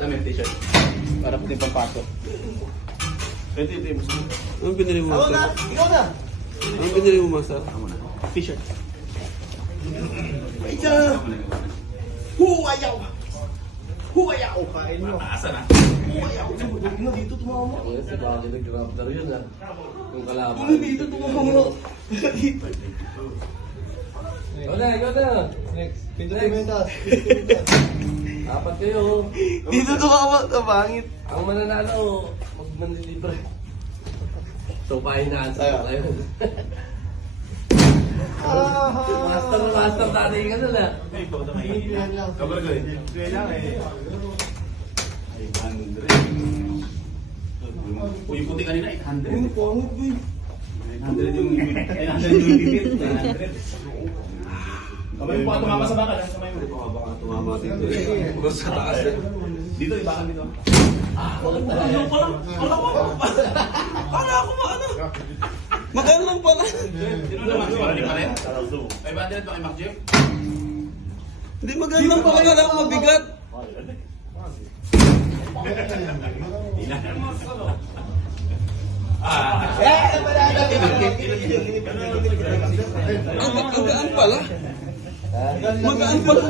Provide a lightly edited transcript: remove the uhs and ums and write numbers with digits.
Damit, t-shirt. Para puti pang pasok. Anong binili mo, master? Ikaw na! Anong binili mo, master? T-shirt. Huwayaw! Huwayaw! Kain mo. Asa na? Huwayaw! Dito tumama. Si Baki nag-grabber yun ah. Yung kalaban. Dito tumama. Ikaw na. Next. Pindutin mo yung taas. Apat kayo. Dito tumama sa bangit. Ang mananalo, mag manlilibre. So, pahinaan sa kayo. Master tatay ka na na. Yan lang. Kabar ko eh. Yung puti kanina, 800. Ano pangit ba 900 yung bibit. 900. Kamay mo pa tumama sa bakal. Kamay mo. Baka tumama dito. Baka sa taas eh. Dito, ibakan dito. Kala ko ba ano? Magkano lang pala? Sino naman? Si Marley pa rin? 500 ba kay Mac Jeff? Hindi magkano lang pala. Kala ko mabigat. Ang gaan pala. Magaan pala.